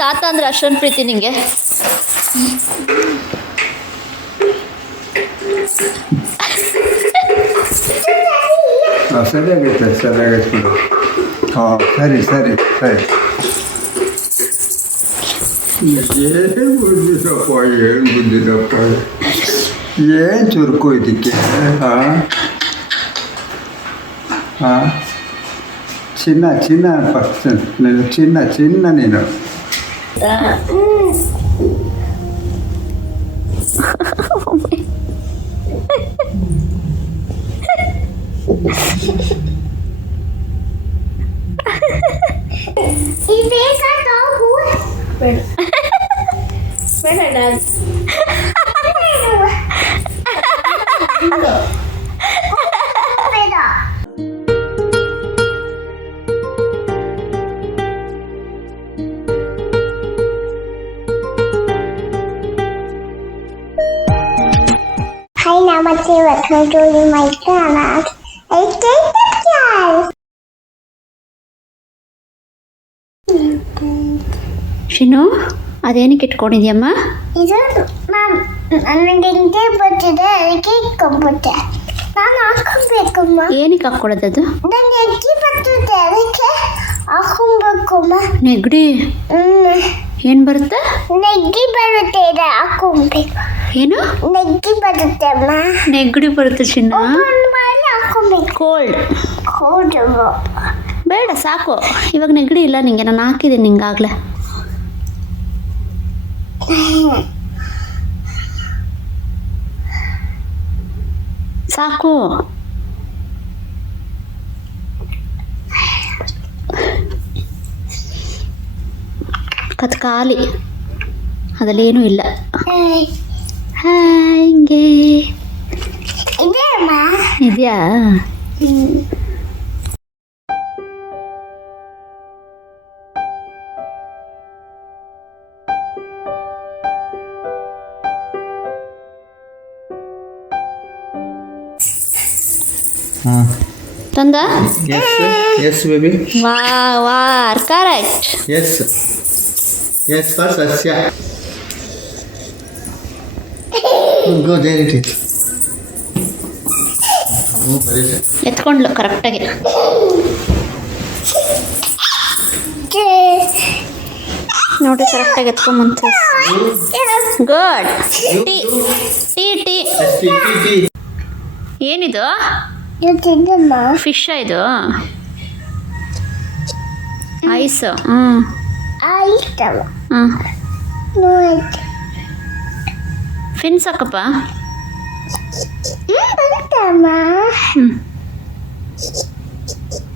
ತಾತ ಅಂದ್ರೆ ಅಷ್ಟೊಂದು ಪ್ರೀತಿ ನಿಂಗೆ? ಹಾಂ ಸರಿಯಾಗೈತೆ ಸರಿಯಾಗೈತೆ ಬಿಡು. ಹಾಂ ಸರಿ ಸರಿ ಸರಿ. ಏನು ಬುದ್ಧಿರಪ್ಪ ಏನು ಬುದ್ಧಿರಪ್ಪ ಏನು ಚುರುಕು ಇದಕ್ಕೆ? ಹಾಂ ಹಾಂ ಚಿನ್ನ ಚಿನ್ನ ಫಸ್ಟ್ ನೀನು ಚಿನ್ನ ಚಿನ್ನ ನೀನು. Is this a dog? food? Wait, I dance. Namaste. Welcome to my channel. It's Jacob ಶಿನು ಅದೇನಕ್ಕೆ ಇಟ್ಕೊಂಡಿದ್ಯಮ್ಮ? ಇದು ನಾನು ನನಗೆ ಹಿಂದೆ ಬರ್ತಿದೆ ಅದಕ್ಕೆ ಇಟ್ಕೊಂಡ್ಬಿಟ್ಟೆ ನಾನು ಹಾಕೊಬೇಕಮ್ಮ ಏನಕ್ಕೆ ಹಾಕ್ಕೊಡೋದದು ನನಗೆ ಅಕ್ಕಿ ಬರ್ತಿದೆ ಅದಕ್ಕೆ ಹಾಕೊಬೇಕಮ್ಮ ನೆಗಡಿ. ಹ್ಮ್. ಏನು ಬರುತ್ತೆ? ನೆಗ್ಗಿ ಬರುತ್ತೆ ಇದು ಹಾಕೊಬೇಕು ಏನು? ನೆಗ್ಗಿ ಬರುತ್ತೆ ಅಮ್ಮ. ನೆಗಡಿ ಬರುತ್ತೆ ಚಿನ್ನ? ಒಂದು ಮಾಡಿ ಹಾಕೊಬೇಕು ಕೋಲ್ಡ್ ಹೌದು ಬೇಡ ಸಾಕು. ಇವಾಗ ನೆಗಡಿ ಇಲ್ಲ ನಿಂಗೆ ನಾನು ಹಾಕಿದ್ದೀನಿ ನಿಂಗಾಗಲೇ ಸಾಕು. ಕತ್ ಖಾಲಿ. ಅದಲ್ಲೇನೂ ಇಲ್ಲ. ಹಾಯ್ ಹಿಂಗೆ. ಇದೆಯಾ? ಹಾಂ. ತಂದ? ಎಸ್ ಎಸ್ ಬೇಬಿ ವಾ ವಾರ್ ಕರೆಕ್ಟ್ ಎಸ್ ಎಸ್ ಫಾರ್ ಸಸ್ಯ ಗುಡ್ ದೇರ್ ಇಟ್ ಇಟ್ ಎತ್ಕೊಂಡ್ಲು ಕರೆಕ್ಟಾಗಿ ನೋಡಿ ಕರೆಕ್ಟಾಗಿ ಎತ್ಕೊಂಬಂತ. ಗುಡ್ ಟೀ ಟೀ ಟೀ ಏನಿದು? ಫಿಶ್ ಇದು? ಐಸ್ ಹ್ಞೂ ನೋಡಿ ಫಿನ್ಸ್ ಹಾಕಪ್ಪ.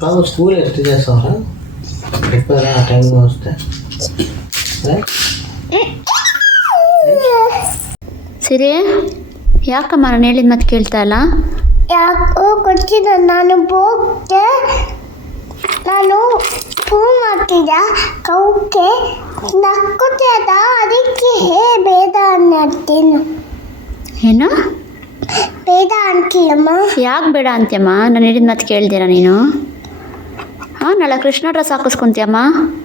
ಹ್ಞೂ ಸ್ಕೂಲ್ ಎಷ್ಟಿದೆ ಸರ್? ಪೇಪರ್ ಆ ಟೈಮ್ ಅಷ್ಟೇ. ಸಿರಿ? ಯಾಕಮ್ಮ ನಾನು ಹೇಳಿದ ಮತ್ತೆ ಕೇಳ್ತಾ ಇಲ್ಲ? ಯಾಕೋ ಕೊಟ್ಟಿದ್ದ ನಾನು ಬೋಕೆ ನಾನು ಫೋನ್ ಮಾಡ್ತಿದ್ದ ಕೌಕೆ ನಕ್ಕುತ್ತದ? ಅದಕ್ಕೆ ಹೇ ಭೇದ ಅನ್ನತ್ತೇನು. ಏನು? ಭೇದ ಅಂತೀಯಮ್ಮ. ಯಾಕೆ ಬೇಡ ಅಂತ್ಯಮ್ಮ? ನಾನು ಹೇಳಿದ ಕೇಳ್ತೀರಾ ನೀನು? ಹಾಂ ನಾಳೆ ಕೃಷ್ಣ ಡ್ರೆಸ್ ಹಾಕಿಸ್ಕೊಂತೀಯಮ್ಮ?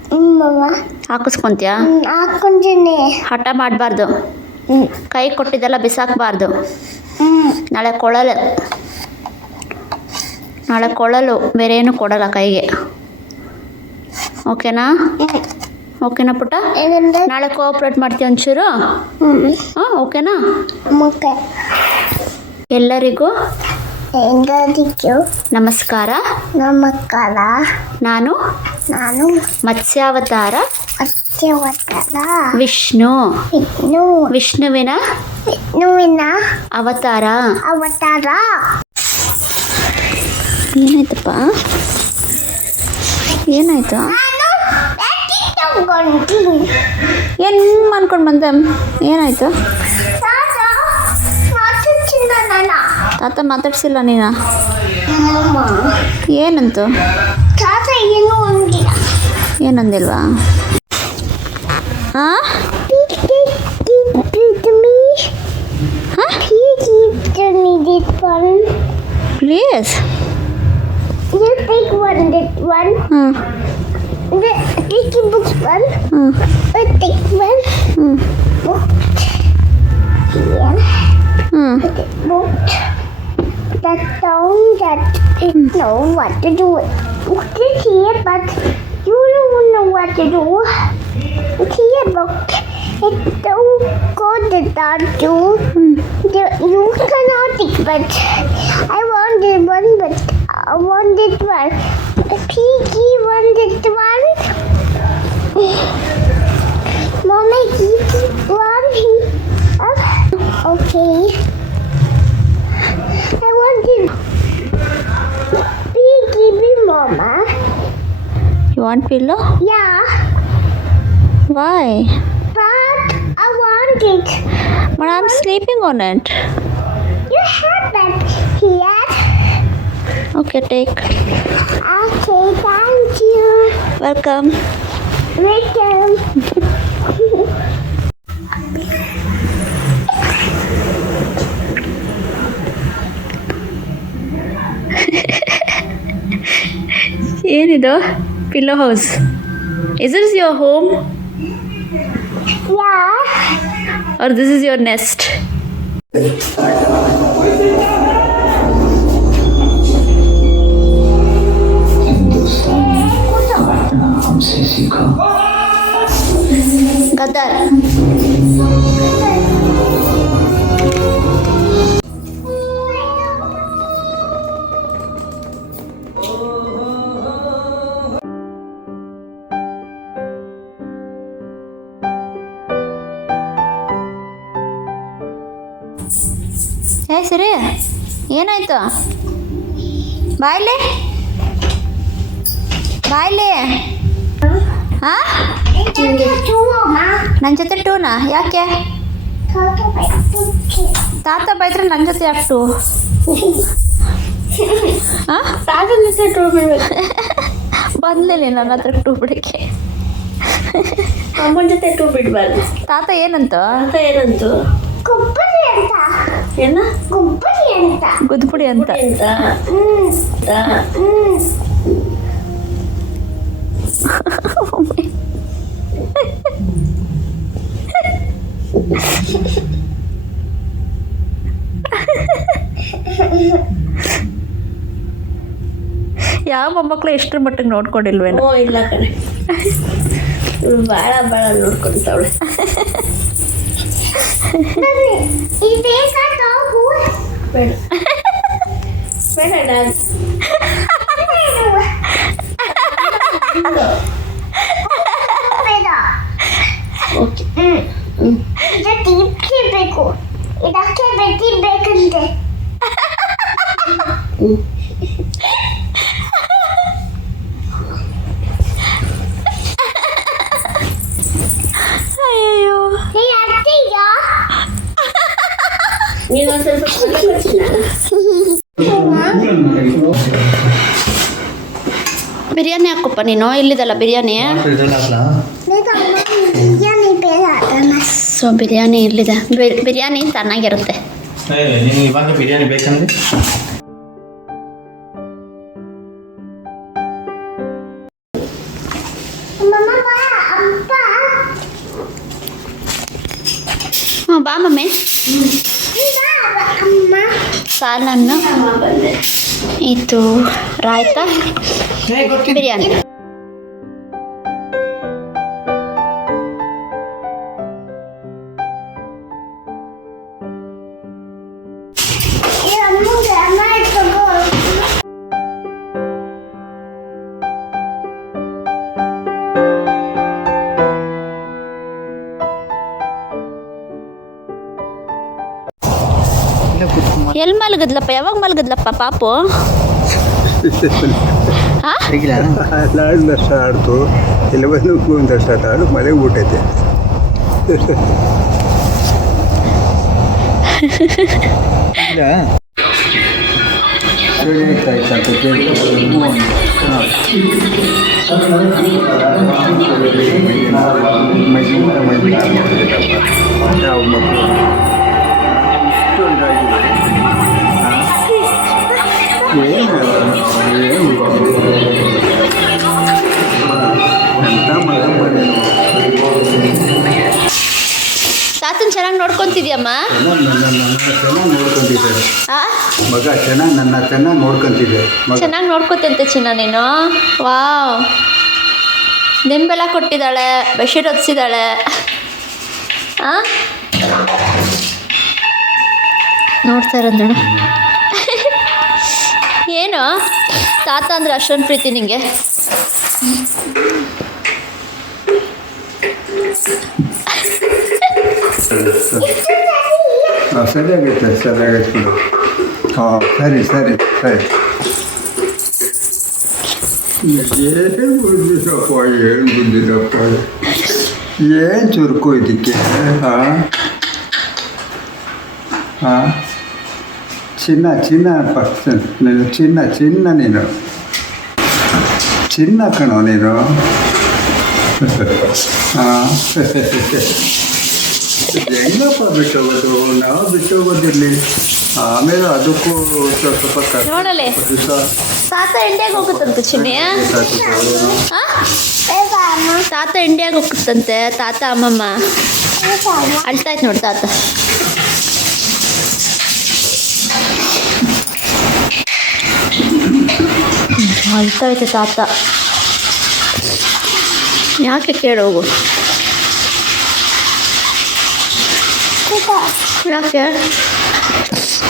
ಹ್ಞೂಮ್ಮ ಹಾಕಿಸ್ಕೊಂತೀಯ? ಹ್ಮ್, ಹಾಕೊಂತೀನಿ ಹಠ ಮಾಡಬಾರ್ದು. ಹ್ಞೂ ಕೈ ಕೊಟ್ಟಿದ್ದೆಲ್ಲ ಬಿಸಾಕಬಾರ್ದು. ಹ್ಞೂ ನಾಳೆ ಕೊಳಲು. ನಾಳೆ ಕೊಳಲು ಬೇರೆ ಏನು ಕೊಡಲ್ಲ ಕೈಗೆ. ಓಕೆನಾ? ಓಕೆನಾ ಪುಟ್ಟ ಏನಂದ್ರೆ ನಾಳೆ ಕೋಆಪ್ರೇಟ್ ಮಾಡ್ತೀಯ ಒಂಚೂರು ಹ್ಞೂ ಹಾಂ ಓಕೆನಾ ಮುಖ ಎಲ್ಲರಿಗೂ ಎಲ್ಲದಕ್ಕೂ ನಮಸ್ಕಾರ ನಮಸ್ಕಾರ ನಾನು ನಾನು ಮತ್ಸ್ಯಾವತಾರ ಸತ್ಯವತರ ವಿಷ್ಣು ವಿಷ್ಣು ವಿಷ್ಣುವಿನ ವಿಷ್ಣುವಿನ ಅವತಾರ ಅವತಾರ ಏನಾಯ್ತಪ್ಪ ಏನಾಯ್ತು ನಾನು ಬ್ಯಾಟಿ ತಗೊಂತೀನಿ ಏನು ಅನ್ಕೊಂಡು ಬಂದೆ? ಏನಾಯ್ತು? ತಾತ ಮಾತಾಡ್ಸಿಲ್ಲ ನೀನು? ಏನಂತು? ಏನಂದಿಲ್ವಾ? ಹಾಂ. Please. You take one, this one. ಹ್ಞೂ de dikke one. Mm. Og one. Mm. Bort. Igjen. Mm. Bort. That down that you mm. know what to do. Bort is here, but you don't know what to do. It's here, but it don't go to that too. Mm. You cannot it, but I one did one. Piggy one did one. Mommy did one. Oh, okay. I wanted Piggy be Mama. You want pillow? Yeah. Why? But I want it. But I'm sleeping on it. Okay take Okay, thank you. Welcome Welcome. ಏನಿದು pillow house is is your home Yeah. Are this is your ಏನಾಯ್ತು? ಬಾಯ್ಲೆ ಬಾಯ್ಲೆ ಹಾಂ ನನ್ನ ಜೊತೆ ಟೂನಾ? ಯಾಕೆ? ತಾತ ಬೈದ್ರೆ ನನ್ನ ಜೊತೆ ಯಾಕೆ ಟೂ? ಹಾಂ ತಾತನ ಜೊತೆ ಟೂ ಬಿಡ್ಬೇಕು. ನನ್ನ ಹತ್ರ ಟೂ ಬಿಡಕ್ಕೆ. ಅಮ್ಮನ ಜೊತೆ ಟೂ ಬಿಡಬಾರ್ದು. ತಾತ ಏನಂತ? ಅಂತ ಏನಂತು? ಗುಬ್ಬರಿ ಅಂತ. ಏನ? ಗುಬ್ಬರಿ ಅಂತ ಗುದ್ಬಿಡಿ ಅಂತ. ಯಾವ ಮೊಮ್ಮಕ್ಳು ಎಷ್ಟರ ಮಟ್ಟಿಗೆ ನೋಡ್ಕೊಂಡಿಲ್ವೇನೋ. ಓ ಇಲ್ಲ ಕಣೆ. ಭಾಳ ಭಾಳ ನೋಡ್ಕೊಂತಾವಳೆ. ಬನ್ನಿ ಇದು ಬೇಕಾ ಡಾಗು ಬೇಡ ಬೇಡ ಡಾನ್ಸ್ ಬೇಡ ಓಕೆ ಹ್ಮ್ ಇದು ಟೀಪ್ಗೆ ಬೇಕು ಇದಕ್ಕೆ ಬೆಟ್ಟಿ ಬೇಕಂತೆ ಅಯ್ಯೋ ನೀ ಅತ್ತೆಯ ನೀನು ಒಂದು ಸ್ವಲ್ಪ ಪಲ್ಯ ಹಾಕಪ್ಪ ನೀನು ಇಲ್ಲಿದಲ್ಲ ಬಿರಿಯಾನಿ? ಸೊ ಬಿರಿಯಾನಿ ಇಲ್ಲಿದೆ. ಬಿರಿಯಾನಿ ಚೆನ್ನಾಗಿರುತ್ತೆ. ಬಿರಿಯಾನಿ ಬೇಕಂದ್ರೆ? ಸಾಲನ್ನು. ಇದು ರಾಯ್ತಾ ಬಿರಿಯಾನಿ. ಎಲ್ಲಿ ಮಲಗದ್ಲಪ್ಪ? ಯಾವಾಗ ಮಲಗದ್ಲಪ್ಪ ಪಾಪು? ಹಾಂ? ಹೇಗಿಲ್ಲ ಆಡ್ದಷ್ಟು ಆಡ್ತು. ಇಲ್ಲಿ ಬಂದು ಒಂದಷ್ಟು ಆಡು ಮಳೆಗೆ ಬಿಟ್ಟೈತೆ ಸರಿ ಆಯ್ತು ತಾತನ ಚೆನ್ನಾಗಿ ನೋಡ್ಕೊಂತಿದ್ಯಮ್ಮ? ಮಗ ಚೆನ್ನಾಗಿ ನನ್ನ ಚೆನ್ನಾಗಿ ನೋಡ್ಕೊಂತಿದ್ದೆ ಚೆನ್ನಾಗಿ ನೋಡ್ಕೊತಂತೆ ಚಿನ್ನ ನೀನು. ವಾವ್. ನಿಂಬೆಲ್ಲ ಕೊಟ್ಟಿದ್ದಾಳೆ, ಬೆಡ್ಶೀಟ್ ಹೊತ್ಸಿದ್ದಾಳೆ ಹಾಂ ನೋಡ್ತಾ ಇರೋದು ಏನು? ತಾತ ಅಂದ್ರೆ ಅಷ್ಟೊಂದು ಪ್ರೀತಿ ನಿಂಗೆ? ಸರಿ ಸರಿಯಾಗೈತೆ ಸರಿ ಬಿಡು. ಹಾಂ, ಸರಿ ಸರಿ ಸರಿ. ಏನು ಬಂದಿರಪ್ಪ ಏನು ಬಂದಿರಪ್ಪ ಏನು ಚುರುಕು ಇದಕ್ಕೆ? ಹಾ? ಹಾಂ? ಚಿನ್ನ ಚಿನ್ನ పర్సన్ ನೀನು ಚಿನ್ನ ಚಿನ್ನ ನೀನು. ಚಿನ್ನ ಕಣೋ ನೀನು. ಹಾಂ ಹೆಂಗಪ್ಪ ಬಿಟ್ಟು ಹೋಗೋದು? ನಾವು ಬಿಟ್ಟು ಹೋಗೋದಿರಲಿ. ಆಮೇಲೆ ಅದಕ್ಕೂ ಸ್ವಲ್ಪ ನೋಡಲೆ. ತಾತ ಇಂಡಿಯಾಗ ಹೋಗುತ್ತಂತೆ ಚಿನ್ನಿ? ಆ? ತಾತ ಇಂಡಿಯಾಗೆ ಹೋಗುತ್ತಂತೆ? ತಾತ ಅಮ್ಮಮ್ಮ? ಅಳ್ತಾಯ್ತು ನೋಡಿ ತಾತ. ಅಳ್ತಾಯ್ತು ತಾತ. ಯಾಕೆ ಕೇಳೋಗು? ಯಾಕೆ?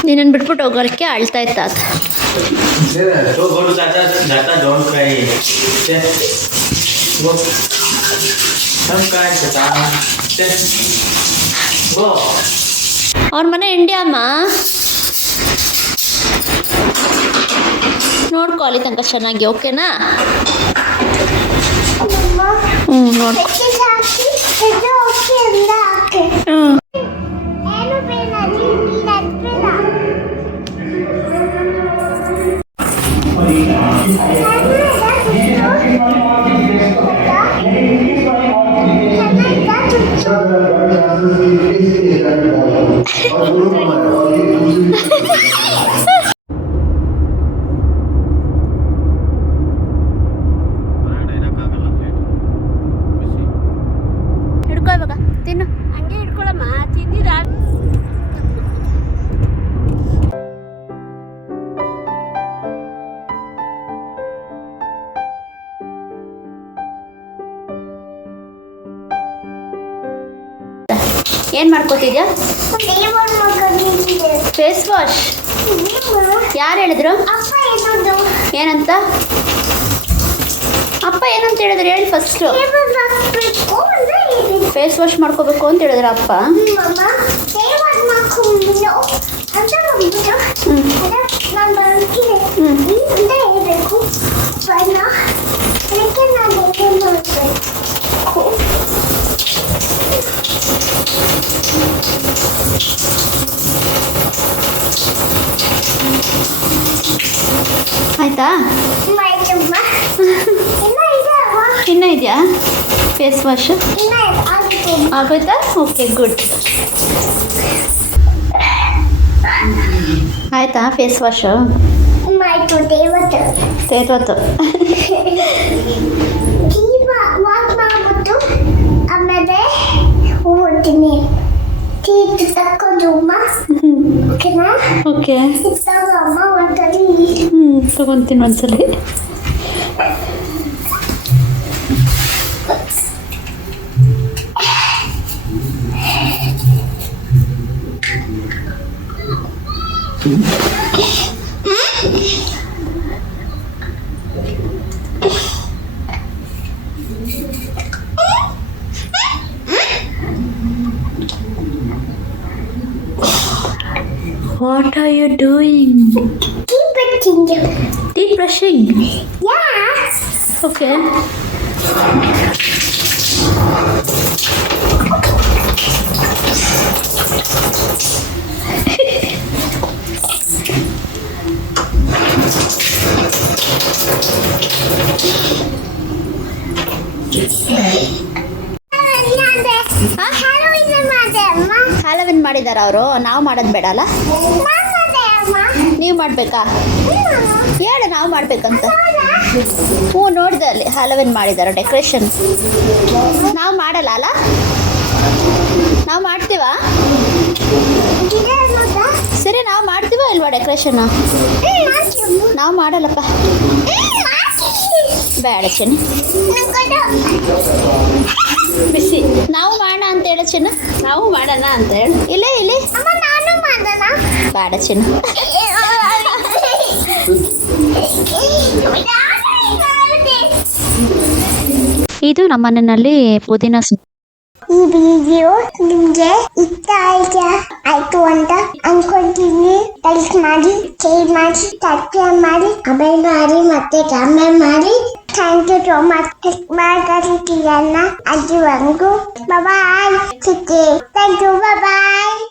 ನೀನನ್ನು ಬಿಟ್ಬಿಟ್ಟು ಹೋಗೋಕ್ಕೆ ಅಳ್ತಾ ಇತ್ತ. ಅವ್ರ ಮನೆ ಇಂಡಿಯಾ ಅಮ್ಮ? ನೋಡ್ಕೊ ಅಲ್ಲಿ ತನಕ ಚೆನ್ನಾಗಿ ಓಕೆನಾ? ಹ್ಞೂ ನೋಡ್ಕೊ. ಇದು ಓಕೆ ಅಂದ ಹಾಕೆ ಹ್ಞೂ ಮಾಡ್ಕೋತಿದ್ಯಾ? ಫೇಸ್ ವಾಶ್ ಯಾರು ಹೇಳಿದ್ರು? ಏನಂತ? ಅಪ್ಪ ಏನಂತ ಹೇಳಿದ್ರು ಹೇಳಿ ಫಸ್ಟು ಫೇಸ್ ವಾಶ್ ಮಾಡ್ಕೋಬೇಕು ಅಂತ ಹೇಳಿದ್ರು ಅಪ್ಪ. ಮಮ್ಮ ಆಯಿತಾ? ಇನ್ನ ಇದೆಯಾ? ಫೇಸ್ ವಾಶ್ ಆಗೋಯ್ತಾ? ಓಕೆ ಗುಡ್ ಆಯಿತಾ ಫೇಸ್ ವಾಶು ಮಾಯ್ತು ಓಕೆನಾ? ಓಕೆ. ಅಮ್ಮ ಒಂದ್ಸಲಿ. ಹ್ಞೂ ತೊಗೊತೀನಿ ಒಂದ್ಸಲಿ. What are you doing? Deep brushing. Deep brushing? Yes. Okay. Yes. ಮಾಡಿದಾರ ಅವರು, ನಾವು ಮಾಡೋದು ಬೇಡ ಅಲ್ಲ ನೀವು ಮಾಡಬೇಕಾ? ಹೇಳ, ನಾವು ಮಾಡಬೇಕಂತ. ಹ್ಞೂ, ನೋಡಿದೆ ಅಲ್ಲಿ, ಹಲವೇನು ಮಾಡಿದ್ದಾರೆ ಡೆಕೋರೇಷನ್ ನಾವು ಮಾಡಲ್ಲ ಅಲ್ಲ? ನಾವು ಮಾಡ್ತೀವಾ? ಸರಿ, ನಾವು ಮಾಡ್ತೀವ ಇಲ್ವಾ ಡೆಕೋರೇಷನ್ ನಾವು ಮಾಡಲ್ಲಪ್ಪ. ಬೇಡ ಚೆನ್ನ. ಬಿಸಿ ನಾವು ಮಾಡೋಣ ಅಂತ ಹೇಳ ಚಿನ್ನ. ನಾವು ಮಾಡೋಣ ಅಂತ ಹೇಳು. ಇಲ್ಲೇ ಇಲ್ಲಿ. ಅಮ್ಮ ನಾನು ಮಾಡೋಣ. ಬೇಡ ಚಿನ್ನ. ಇದು ನಮ್ಮ ಮನೆಯಲ್ಲಿ ಪುದೀನ ಸೊಪ್ಪು. ಈ ವಿಡಿಯೋ ನಿಮ್ಗೆ ಇಷ್ಟ ಆಯ್ತಾ? ಆಯ್ತು ಅಂತ ಅನ್ಕೊಂತೀನಿ. ಲೈಕ್ ಮಾಡಿ ಶೇರ್ ಮಾಡಿ ಸಬ್ಸ್ಕ್ರೈಬ್ ಮಾಡಿ ಕಮೆಂಟ್ ಮಾಡಿ, ಮತ್ತೆ ಕಮೆಂಟ್ ಮಾಡಿ. Thank you so much help ಮಾಡಿದ್ದೀರನ್ನ ಅಲ್ಲಿವರೆಗೂ. ಬಾಯ್ ಸಿಕ್ಕಿ ಥ್ಯಾಂಕ್ ಯು ಬಾಯ್